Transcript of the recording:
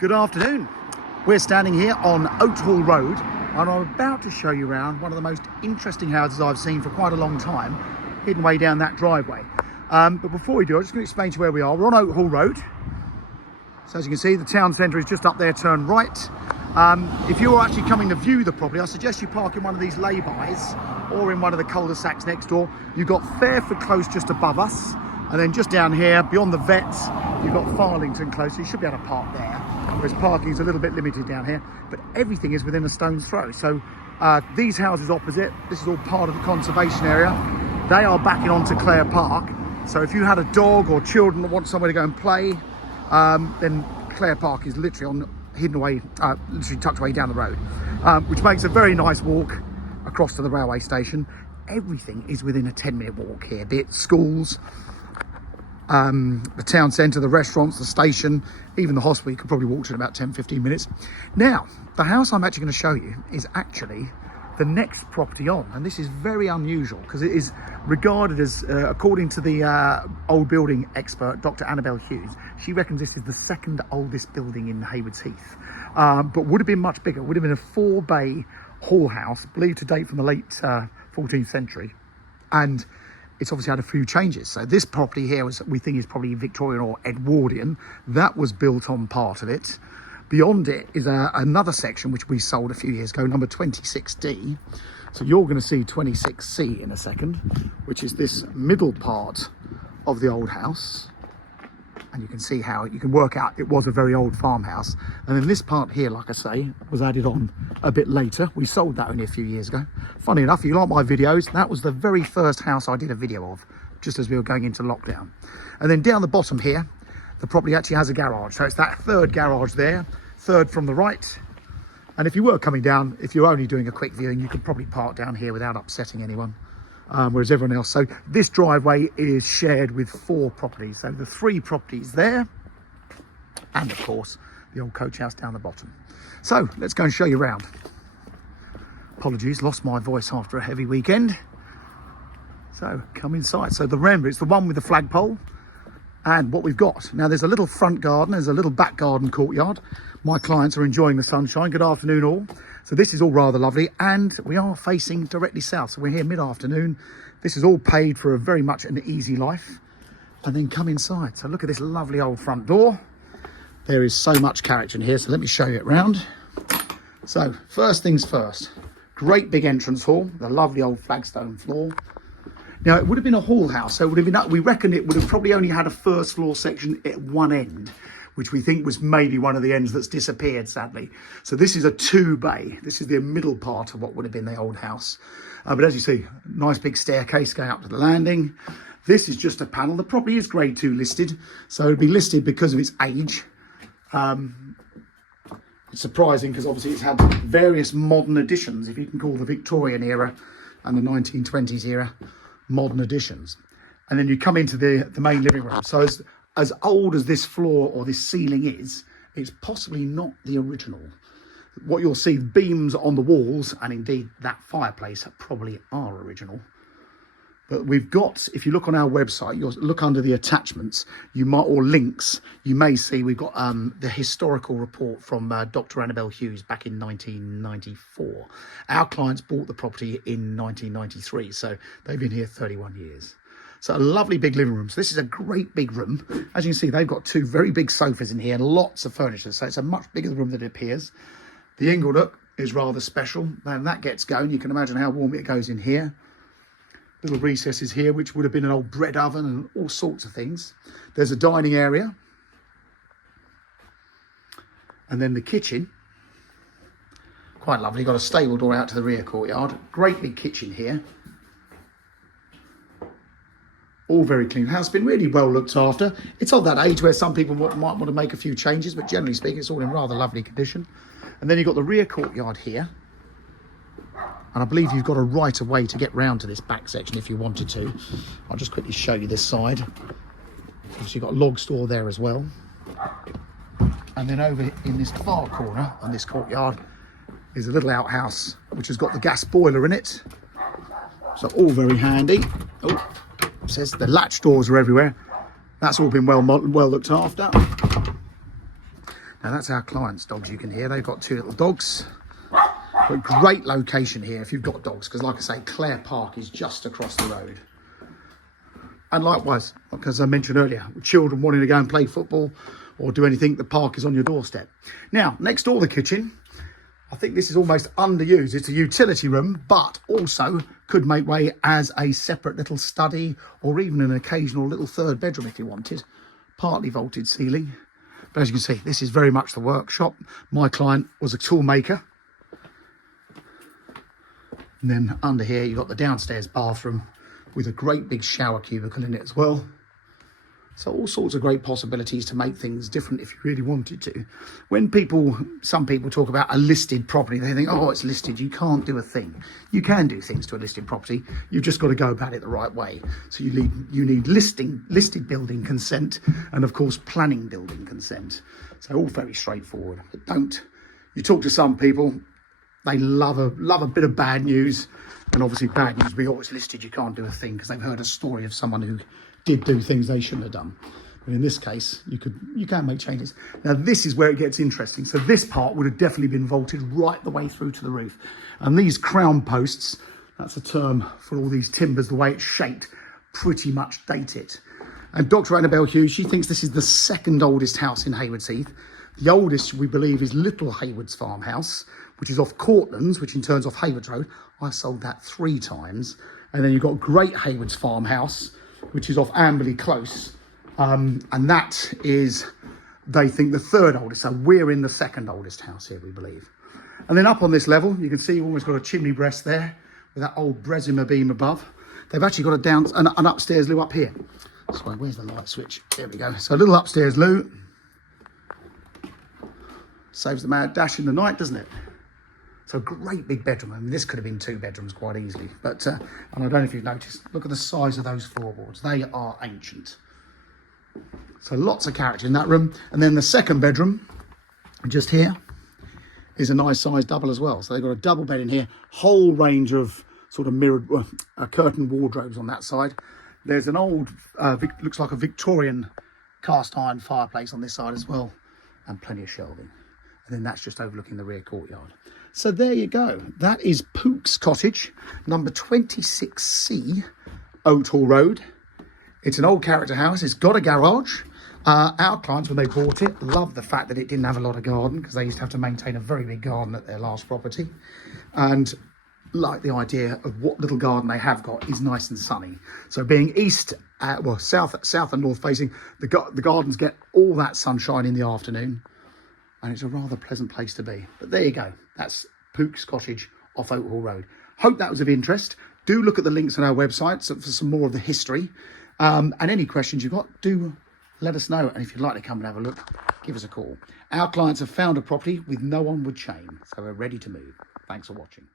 Good afternoon. We're standing here on Oathall Road and I'm about to show you around one of the most interesting houses I've seen for quite a long time, hidden way down that driveway. But before we do, I'm just going to explain to you where we are. We're on Oathall Road. So as you can see, the town centre is just up there, turn right. If you're actually coming to view the property, I suggest you park in one of these lay-bys or in one of the cul-de-sacs next door. You've got Fairford Close just above us. And then just down here, beyond the vets, you've got Farlington Close, so you should be able to park there. Whereas parking is a little bit limited down here, but everything is within a stone's throw. So these houses opposite, this is all part of the conservation area. They are backing onto Clare Park. So if you had a dog or children that want somewhere to go and play, then Clare Park is literally hidden away, literally tucked away down the road, which makes a very nice walk across to the railway station. Everything is within a 10-minute walk here, be it schools, the town centre, the restaurants, the station, even the hospital. You could probably walk to in about 10-15 minutes. Now, the house I'm actually going to show you is actually the next property on, and this is very unusual because it is regarded as, according to the old building expert, Dr. Annabelle Hughes, she reckons this is the second oldest building in Haywards Heath, but would have been much bigger. Would have been a 4-bay hall house, believed to date from the late 14th century, and it's obviously had a few changes. So this property here, we think is probably Victorian or Edwardian. That was built on part of it. Beyond it is another section which we sold a few years ago, number 26D. So you're going to see 26C in a second, which is this middle part of the old house. And you can see how you can work out it was a very old farmhouse. And then this part here, like I say, was added on a bit later. We sold that only a few years ago. Funny enough, if you like my videos, that was the very first house I did a video of, just as we were going into lockdown. And then down the bottom here, the property actually has a garage. So it's that third garage there, third from the right. And if you were coming down, if you're only doing a quick viewing, you could probably park down here without upsetting anyone. Whereas everyone else, so this driveway is shared with 4 properties. So the 3 properties there, and of course the old coach house down the bottom. So let's go and show you around. Apologies, lost my voice after a heavy weekend. So come inside. So remember, it's the one with the flagpole. And what we've got now, there's a little front garden, there's a little back garden courtyard. My clients are enjoying the sunshine. Good afternoon all. So this is all rather lovely, and we are facing directly south. So we're here mid-afternoon. This is all paid for a very much an easy life. And then come inside. So look at this lovely old front door. There is so much character in here. So let me show you it round. So first things first, great big entrance hall, the lovely old flagstone floor. Now, it would have been a hall house, so it would have been, we reckon it would have probably only had a first floor section at one end, which we think was maybe one of the ends that's disappeared, sadly. So this is a 2-bay. This is the middle part of what would have been the old house. But as you see, nice big staircase going up to the landing. This is just a panel. The property is grade 2 listed, so it'd be listed because of its age. It's surprising because obviously it's had various modern additions, if you can call the Victorian era and the 1920s era modern additions. And then you come into the main living room. So as old as this floor or this ceiling is, it's possibly not the original. What you'll see, beams on the walls and indeed that fireplace probably are original. But we've got, if you look on our website, you'll look under the attachments, you might, or links, you may see we've got the historical report from Dr. Annabelle Hughes back in 1994. Our clients bought the property in 1993, so they've been here 31 years. So a lovely big living room. So this is a great big room. As you can see, they've got 2 very big sofas in here and lots of furniture. So it's a much bigger room than it appears. The ingle nook is rather special. When that gets going, you can imagine how warm it goes in here. Little recesses here, which would have been an old bread oven and all sorts of things. There's a dining area. And then the kitchen. Quite lovely. Got a stable door out to the rear courtyard. Great big kitchen here. All very clean. House been really well looked after. It's of that age where some people might want to make a few changes, but generally speaking, it's all in rather lovely condition. And then you've got the rear courtyard here. And I believe you've got a right of way to get round to this back section if you wanted to. I'll just quickly show you this side. Obviously you've got a log store there as well. And then over in this far corner on this courtyard is a little outhouse which has got the gas boiler in it. So all very handy. Oh, it says the latch doors are everywhere. That's all been well looked after. Now that's our clients' dogs, you can hear. They've got 2 little dogs. But great location here if you've got dogs, because like I say, Clare Park is just across the road. And likewise, like as I mentioned earlier, with children wanting to go and play football or do anything, the park is on your doorstep. Now, next door the kitchen, I think this is almost underused. It's a utility room, but also could make way as a separate little study or even an occasional little 3rd bedroom if you wanted. Partly vaulted ceiling. But as you can see, this is very much the workshop. My client was a tool maker. And then under here, you've got the downstairs bathroom with a great big shower cubicle in it as well. So all sorts of great possibilities to make things different if you really wanted to. When some people talk about a listed property, they think, oh, it's listed, you can't do a thing. You can do things to a listed property. You've just got to go about it the right way. So you need listed building consent and of course planning building consent. So all very straightforward. But you talk to some people, they love a bit of bad news, and obviously bad news be always listed, you can't do a thing, because they've heard a story of someone who did do things they shouldn't have done. But in this case, you can make changes. Now this is where it gets interesting. So this part would have definitely been vaulted right the way through to the roof. And these crown posts, that's a term for all these timbers, the way it's shaped, pretty much date it. And Dr. Annabelle Hughes, she thinks this is the 2nd oldest house in Haywards Heath. The oldest, we believe, is Little Haywards Farmhouse, which is off Courtlands, which in turns off Haywards Road. I sold that 3 times. And then you've got Great Haywards Farmhouse, which is off Amberley Close. And that is, they think, the 3rd oldest. So we're in the 2nd oldest house here, we believe. And then up on this level, you can see you've almost got a chimney breast there with that old Bresima beam above. They've actually got an upstairs loo up here. Sorry, where's the light switch? There we go. So a little upstairs loo. Saves the mad dash in the night, doesn't it? So a great big bedroom. I mean, this could have been 2 bedrooms quite easily. But, and I don't know if you've noticed, look at the size of those floorboards. They are ancient. So lots of character in that room. And then the 2nd bedroom, just here, is a nice size double as well. So they've got a double bed in here, whole range of sort of mirrored curtain wardrobes on that side. There's an old, looks like a Victorian cast iron fireplace on this side as well, and plenty of shelving. And then that's just overlooking the rear courtyard. So there you go. That is Pook's Cottage, number 26C, Oathall Road. It's an old character house. It's got a garage. Our clients, when they bought it, loved the fact that it didn't have a lot of garden, because they used to have to maintain a very big garden at their last property. And like the idea of what little garden they have got is nice and sunny. So being south and north facing, the gardens get all that sunshine in the afternoon. And it's a rather pleasant place to be. But there you go. That's Pook's Cottage off Oathall Road. Hope that was of interest. Do look at the links on our website for some more of the history. And any questions you've got, do let us know. And if you'd like to come and have a look, give us a call. Our clients have found a property with no onward chain, so we're ready to move. Thanks for watching.